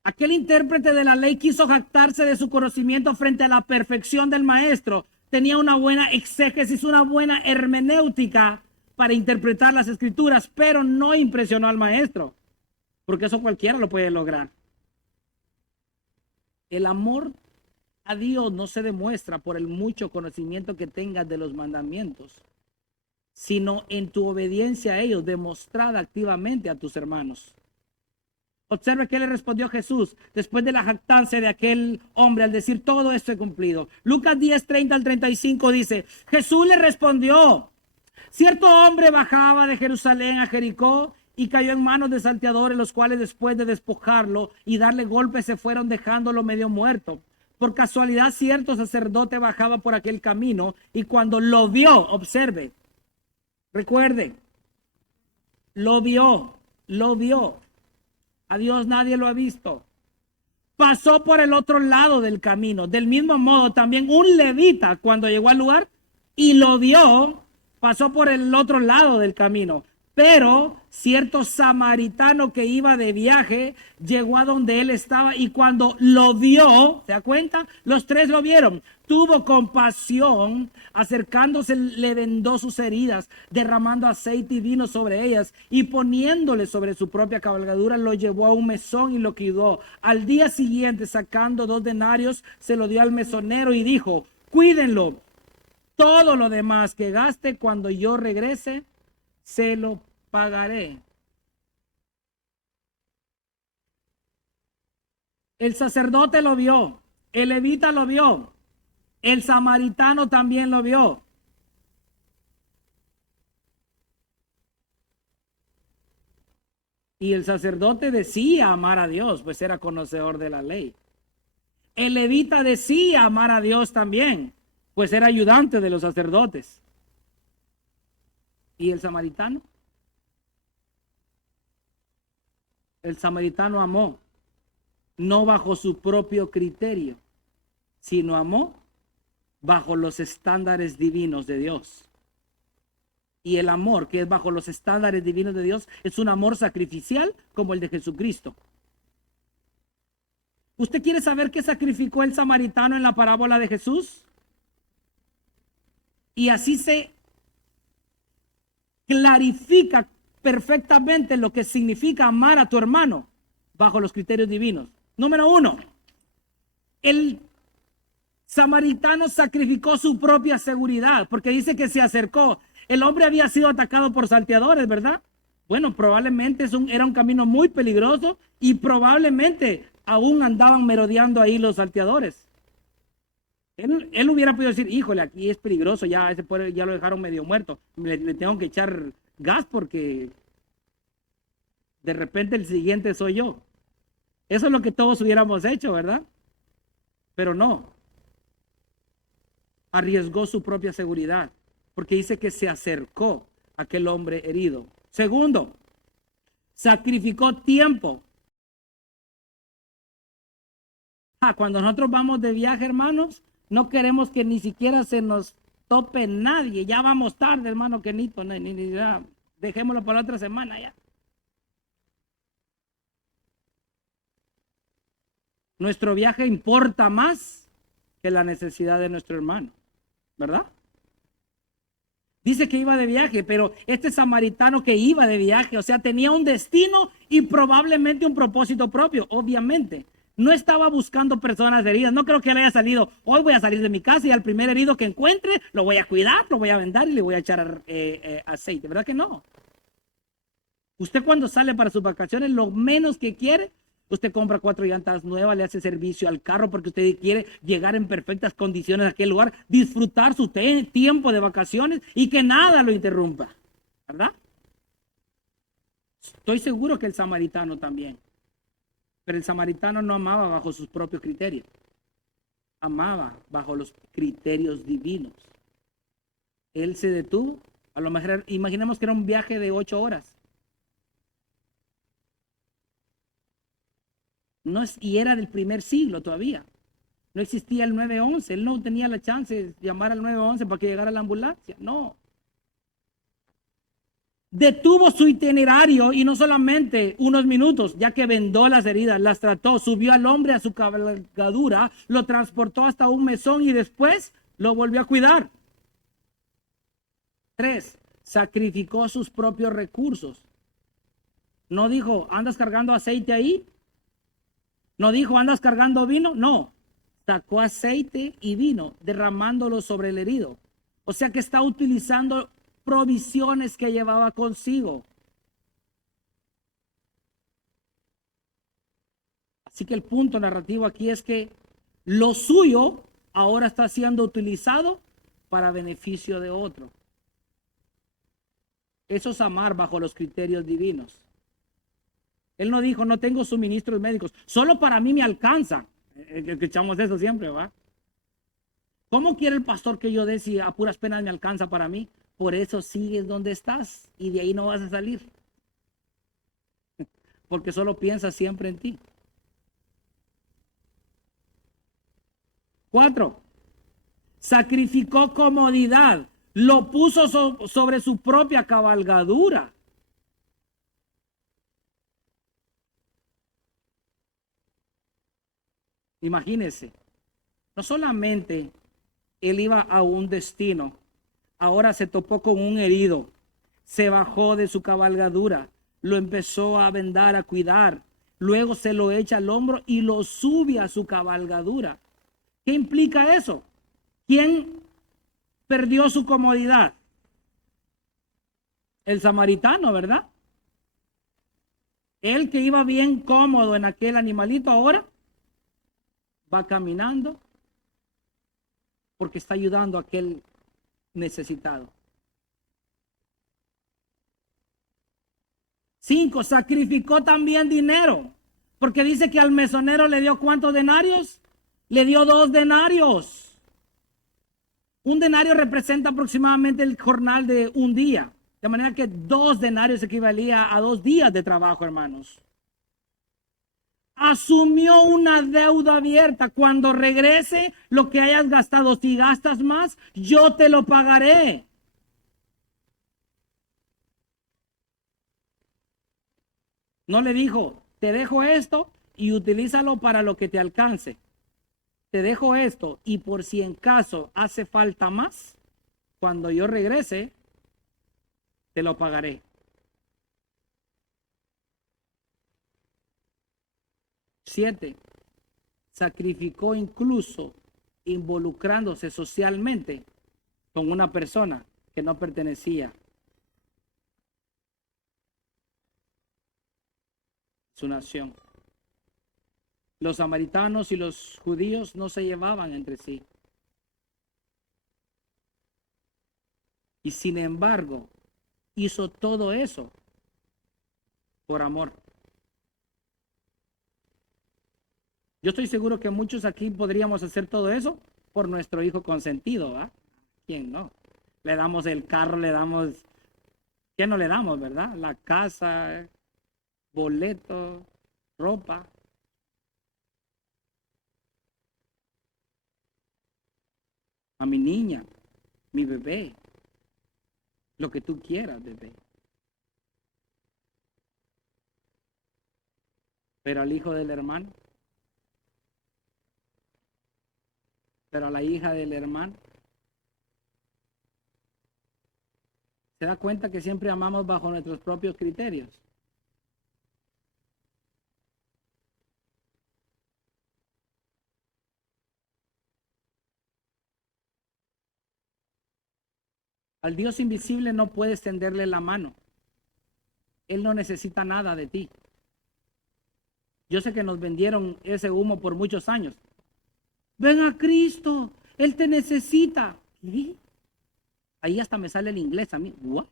Aquel intérprete de la ley quiso jactarse de su conocimiento frente a la perfección del maestro. Tenía una buena exégesis, una buena hermenéutica para interpretar las escrituras, pero no impresionó al maestro, porque eso cualquiera lo puede lograr. El amor a Dios no se demuestra por el mucho conocimiento que tengas de los mandamientos, sino en tu obediencia a ellos, demostrada activamente a tus hermanos. Observe qué le respondió Jesús después de la jactancia de aquel hombre al decir todo esto he cumplido. Lucas 10, 30 al 35 dice, Jesús le respondió, cierto hombre bajaba de Jerusalén a Jericó y cayó en manos de salteadores, los cuales después de despojarlo y darle golpes se fueron dejándolo medio muerto. Por casualidad cierto sacerdote bajaba por aquel camino y cuando lo vio, observe, recuerde, lo vio. A Dios nadie lo ha visto. Pasó por el otro lado del camino. Del mismo modo, también un levita, cuando llegó al lugar y lo vio, pasó por el otro lado del camino. Pero cierto samaritano que iba de viaje llegó a donde él estaba y cuando lo vio, ¿se da cuenta? Los tres lo vieron. Tuvo compasión, acercándose le vendó sus heridas, derramando aceite y vino sobre ellas y poniéndole sobre su propia cabalgadura, lo llevó a un mesón y lo cuidó. Al día siguiente, sacando 2 denarios, se lo dio al mesonero y dijo, cuídenlo. Todo lo demás que gaste cuando yo regrese, se lo pagaré. El sacerdote lo vio, el levita lo vio, el samaritano también lo vio. Y el sacerdote decía amar a Dios, pues era conocedor de la ley. El levita decía amar a Dios también, pues era ayudante de los sacerdotes. ¿Y el samaritano? El samaritano amó, no bajo su propio criterio, sino amó bajo los estándares divinos de Dios. Y el amor que es bajo los estándares divinos de Dios es un amor sacrificial como el de Jesucristo. ¿Usted quiere saber qué sacrificó el samaritano en la parábola de Jesús? Y así se clarifica perfectamente lo que significa amar a tu hermano bajo los criterios divinos. Número 1, el samaritano sacrificó su propia seguridad, porque dice que se acercó. El hombre había sido atacado por salteadores, ¿verdad? Bueno, probablemente era un camino muy peligroso y probablemente aún andaban merodeando ahí los salteadores. Él hubiera podido decir, híjole, aquí es peligroso, ya lo dejaron medio muerto, le tengo que echar gas porque de repente el siguiente soy yo. Eso es lo que todos hubiéramos hecho, ¿verdad? Pero no. Arriesgó su propia seguridad, porque dice que se acercó a aquel hombre herido. Segundo, sacrificó tiempo. Cuando nosotros vamos de viaje, hermanos, no queremos que ni siquiera se nos tope nadie. Ya vamos tarde, hermano Kenito, ya, dejémoslo para la otra semana ya. Nuestro viaje importa más que la necesidad de nuestro hermano, ¿verdad? Dice que iba de viaje, pero este samaritano que iba de viaje, o sea, tenía un destino y probablemente un propósito propio, obviamente. No estaba buscando personas heridas. No creo que él haya salido, hoy voy a salir de mi casa y al primer herido que encuentre, lo voy a cuidar, lo voy a vendar y le voy a echar aceite. ¿Verdad que no? Usted cuando sale para sus vacaciones, lo menos que quiere, usted compra 4 llantas nuevas, le hace servicio al carro porque usted quiere llegar en perfectas condiciones a aquel lugar, disfrutar su tiempo de vacaciones y que nada lo interrumpa, ¿verdad? Estoy seguro que el samaritano también. Pero el samaritano no amaba bajo sus propios criterios. Amaba bajo los criterios divinos. Él se detuvo. A lo mejor, imaginemos que era un viaje de 8 horas. Y era del primer siglo todavía. No existía el 911. Él no tenía la chance de llamar al 911 para que llegara la ambulancia. No. Detuvo su itinerario y no solamente unos minutos, ya que vendó las heridas, las trató, subió al hombre a su cabalgadura, lo transportó hasta un mesón y después lo volvió a cuidar. 3, sacrificó sus propios recursos. No dijo, ¿andas cargando aceite ahí? No dijo, ¿andas cargando vino? No, sacó aceite y vino, derramándolo sobre el herido. O sea que está utilizando provisiones que llevaba consigo. Así que el punto narrativo aquí es que lo suyo ahora está siendo utilizado para beneficio de otro. Eso es amar bajo los criterios divinos. Él no dijo, no tengo suministros médicos, solo para mí me alcanza. Escuchamos eso siempre, ¿va? ¿Cómo quiere el pastor que yo dé si a puras penas me alcanza para mí? Por eso sigues donde estás y de ahí no vas a salir. Porque solo piensas siempre en ti. 4, sacrificó comodidad, lo puso sobre su propia cabalgadura. Imagínense, no solamente él iba a un destino, ahora se topó con un herido, se bajó de su cabalgadura, lo empezó a vendar, a cuidar, luego se lo echa al hombro y lo sube a su cabalgadura. ¿Qué implica eso? ¿Quién perdió su comodidad? El samaritano, ¿verdad? Él que iba bien cómodo en aquel animalito ahora va caminando porque está ayudando a aquel necesitado. 5, sacrificó también dinero, porque dice que al mesonero le dio ¿cuántos denarios? Le dio 2 denarios. Un denario representa aproximadamente el jornal de un día. De manera que 2 denarios equivalía a 2 días de trabajo, hermanos. Asumió una deuda abierta. Cuando regrese lo que hayas gastado, si gastas más, yo te lo pagaré. No le dijo, te dejo esto y utilízalo para lo que te alcance. Te dejo esto y por si en caso hace falta más, cuando yo regrese, te lo pagaré. 7, sacrificó incluso involucrándose socialmente con una persona que no pertenecía a su nación. Los samaritanos y los judíos no se llevaban entre sí. Y sin embargo, hizo todo eso por amor. Yo estoy seguro que muchos aquí podríamos hacer todo eso por nuestro hijo consentido, ¿va? ¿Quién no? Le damos el carro, le damos, ¿qué no le damos, verdad? La casa, boleto, ropa. A mi niña, mi bebé, lo que tú quieras, bebé. Pero al hijo del hermano, pero a la hija del hermano. ¿Se da cuenta que siempre amamos bajo nuestros propios criterios? Al Dios invisible no puedes tenderle la mano. Él no necesita nada de ti. Yo sé que nos vendieron ese humo por muchos años. Ven a Cristo, Él te necesita. ¿Qué? Ahí hasta me sale el inglés a mí. ¿What?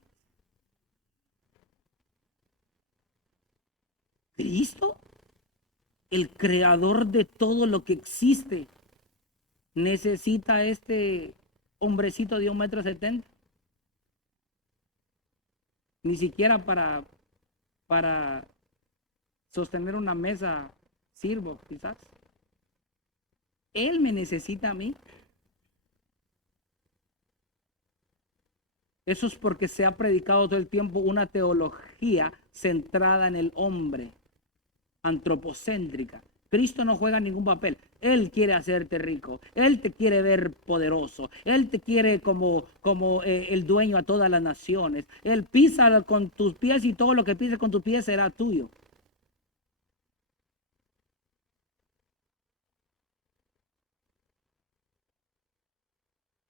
¿Cristo? El creador de todo lo que existe. ¿Necesita este hombrecito de 1,70 m? Ni siquiera para sostener una mesa sirvo, quizás. Él me necesita a mí. Eso es porque se ha predicado todo el tiempo una teología centrada en el hombre, antropocéntrica. Cristo no juega ningún papel. Él quiere hacerte rico. Él te quiere ver poderoso. Él te quiere como el dueño a todas las naciones. Él pisa con tus pies y todo lo que pise con tus pies será tuyo.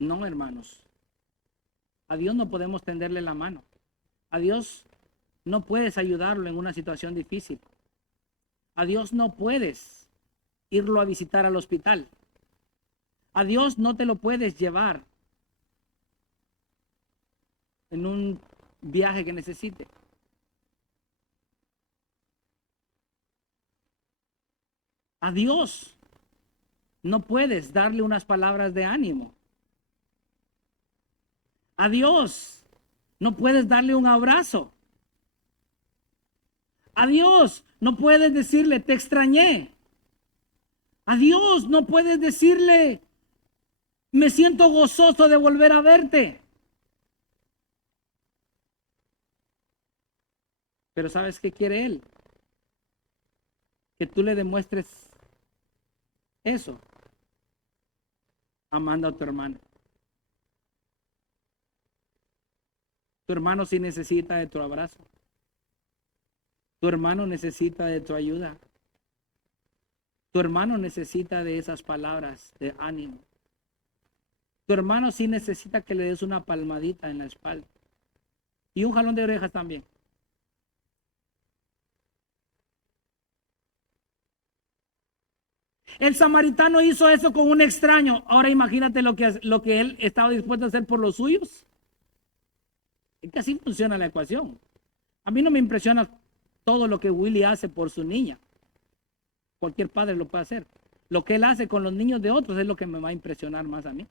No, hermanos. A Dios no podemos tenderle la mano. A Dios no puedes ayudarlo en una situación difícil. A Dios no puedes irlo a visitar al hospital. A Dios no te lo puedes llevar en un viaje que necesite. A Dios no puedes darle unas palabras de ánimo. A Dios no puedes darle un abrazo. A Dios no puedes decirle, te extrañé. A Dios no puedes decirle, me siento gozoso de volver a verte. Pero ¿sabes qué quiere Él? Que tú le demuestres eso, amando a tu hermano. Tu hermano sí necesita de tu abrazo. Tu hermano necesita de tu ayuda. Tu hermano necesita de esas palabras de ánimo. Tu hermano sí necesita que le des una palmadita en la espalda y un jalón de orejas también. El samaritano hizo eso con un extraño. Ahora imagínate lo que él estaba dispuesto a hacer por los suyos. Es que así funciona la ecuación. A mí no me impresiona todo lo que Willy hace por su niña. Cualquier padre lo puede hacer. Lo que él hace con los niños de otros es lo que me va a impresionar más a mí.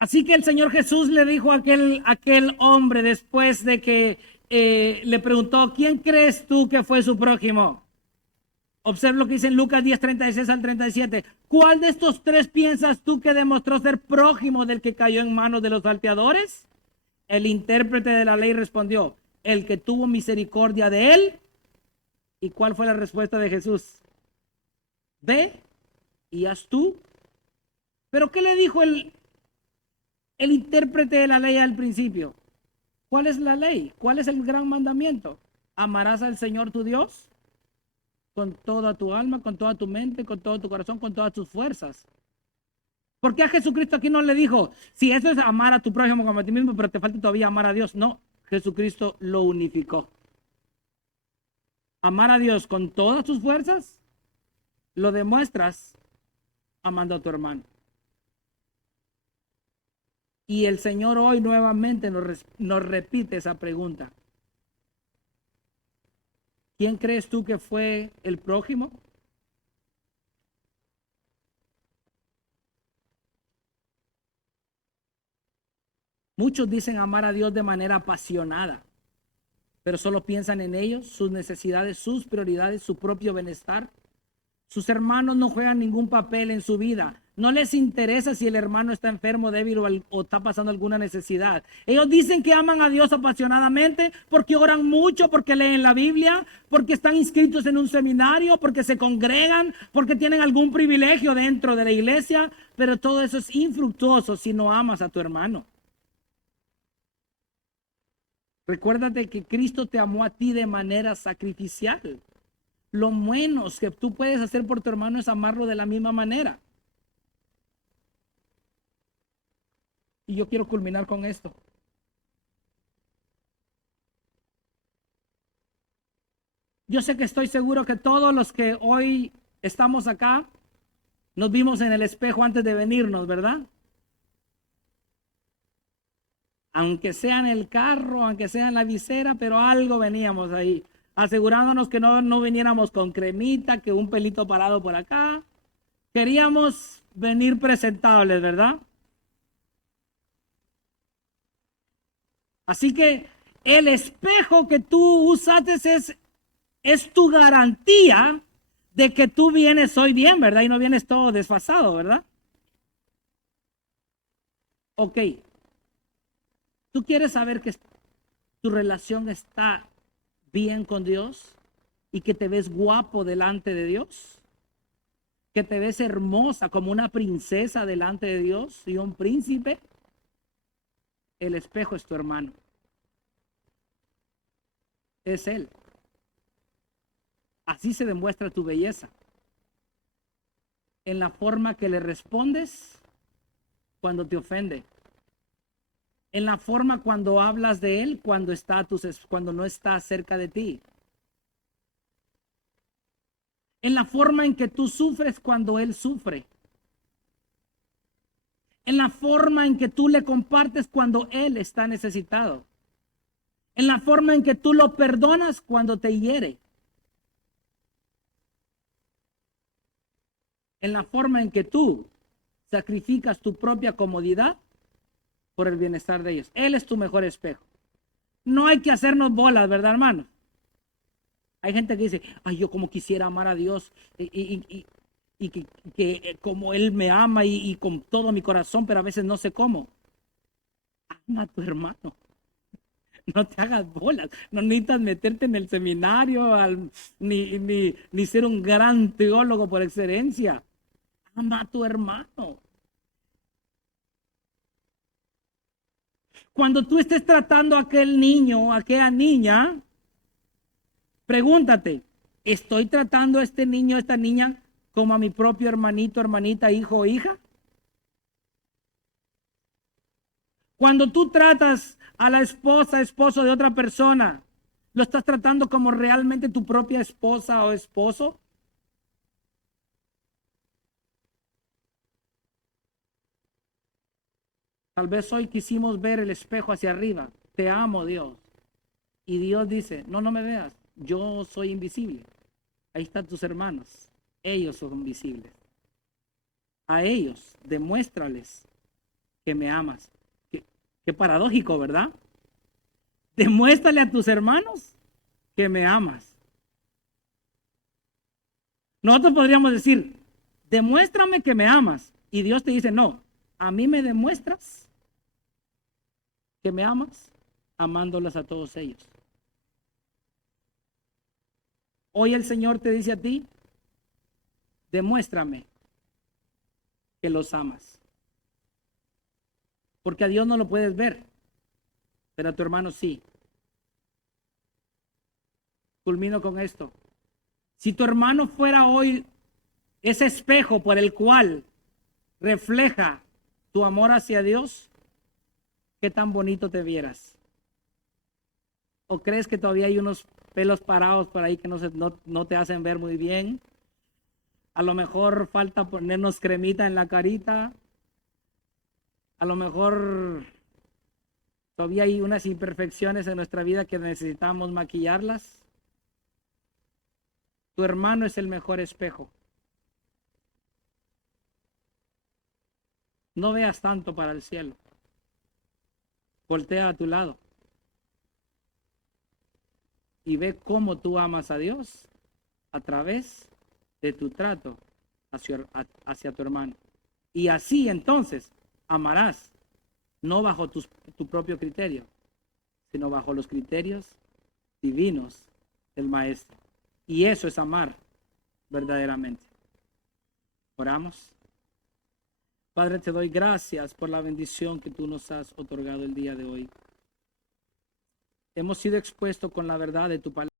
Así que el Señor Jesús le dijo a aquel hombre después de que le preguntó, ¿quién crees tú que fue su prójimo? Observa lo que dice en Lucas 10, 36 al 37. ¿Cuál de estos tres piensas tú que demostró ser prójimo del que cayó en manos de los salteadores? El intérprete de la ley respondió, el que tuvo misericordia de él. ¿Y cuál fue la respuesta de Jesús? Ve y haz tú. ¿Pero qué le dijo el intérprete de la ley al principio? ¿Cuál es la ley? ¿Cuál es el gran mandamiento? Amarás al Señor tu Dios con toda tu alma, con toda tu mente, con todo tu corazón, con todas tus fuerzas. ¿Por qué a Jesucristo aquí no le dijo, si eso es amar a tu prójimo como a ti mismo, pero te falta todavía amar a Dios? No, Jesucristo lo unificó. Amar a Dios con todas tus fuerzas, lo demuestras amando a tu hermano. Y el Señor hoy nuevamente nos repite esa pregunta. ¿Quién crees tú que fue el prójimo? Muchos dicen amar a Dios de manera apasionada, pero solo piensan en ellos, sus necesidades, sus prioridades, su propio bienestar. Sus hermanos no juegan ningún papel en su vida. No les interesa si el hermano está enfermo, débil o está pasando alguna necesidad. Ellos dicen que aman a Dios apasionadamente porque oran mucho, porque leen la Biblia, porque están inscritos en un seminario, porque se congregan, porque tienen algún privilegio dentro de la iglesia. Pero todo eso es infructuoso si no amas a tu hermano. Recuérdate que Cristo te amó a ti de manera sacrificial. Lo menos que tú puedes hacer por tu hermano es amarlo de la misma manera. Y yo quiero culminar con esto. Yo sé que estoy seguro que todos los que hoy estamos acá nos vimos en el espejo antes de venirnos, ¿verdad? Aunque sea en el carro, aunque sea en la visera, pero algo veníamos ahí, asegurándonos que no viniéramos con cremita, que un pelito parado por acá. Queríamos venir presentables, ¿verdad? Así que el espejo que tú usaste es tu garantía de que tú vienes hoy bien, ¿verdad? Y no vienes todo desfasado, ¿verdad? Ok. ¿Tú quieres saber que tu relación está bien con Dios y que te ves guapo delante de Dios? ¿Que te ves hermosa como una princesa delante de Dios y un príncipe? El espejo es tu hermano. Es Él. Así se demuestra tu belleza. En la forma que le respondes cuando te ofende. En la forma cuando hablas de Él cuando no está cerca de ti. En la forma en que tú sufres cuando Él sufre. En la forma en que tú le compartes cuando Él está necesitado. En la forma en que tú lo perdonas cuando te hiere. En la forma en que tú sacrificas tu propia comodidad por el bienestar de ellos. Él es tu mejor espejo. No hay que hacernos bolas, ¿verdad, hermano? Hay gente que dice, ay, yo como quisiera amar a Dios y que como Él me ama y con todo mi corazón, pero a veces no sé cómo. Ama a tu hermano. No te hagas bolas. No necesitas meterte en el seminario ni ser un gran teólogo por excelencia. Ama a tu hermano. Cuando tú estés tratando a aquel niño, a aquella niña, pregúntate, ¿Estoy tratando a este niño, a esta niña, como a mi propio hermanito, hermanita, hijo o hija? Cuando tú tratas a la esposa, esposo de otra persona, ¿lo estás tratando como realmente tu propia esposa o esposo? Tal vez hoy quisimos ver el espejo hacia arriba. Te amo, Dios. Y Dios dice, no, no me veas. Yo soy invisible. Ahí están tus hermanos. Ellos son visibles. A ellos demuéstrales que me amas. Qué paradójico, ¿verdad? Demuéstrale a tus hermanos que me amas. Nosotros podríamos decir, demuéstrame que me amas. Y Dios te dice, no, a mí me demuestras que me amas amándolas a todos ellos. Hoy el Señor te dice a ti, demuéstrame que los amas. Porque a Dios no lo puedes ver, pero a tu hermano sí. Culmino con esto. Si tu hermano fuera hoy ese espejo por el cual refleja tu amor hacia Dios, ¿qué tan bonito te vieras? ¿O crees que todavía hay unos pelos parados por ahí que no te hacen ver muy bien? A lo mejor falta ponernos cremita en la carita. A lo mejor todavía hay unas imperfecciones en nuestra vida que necesitamos maquillarlas. Tu hermano es el mejor espejo. No veas tanto para el cielo. Voltea a tu lado y ve cómo tú amas a Dios a través de tu trato hacia tu hermano. Y así entonces amarás, no bajo tu propio criterio, sino bajo los criterios divinos del Maestro. Y eso es amar verdaderamente. Oramos. Padre, te doy gracias por la bendición que tú nos has otorgado el día de hoy. Hemos sido expuestos con la verdad de tu palabra.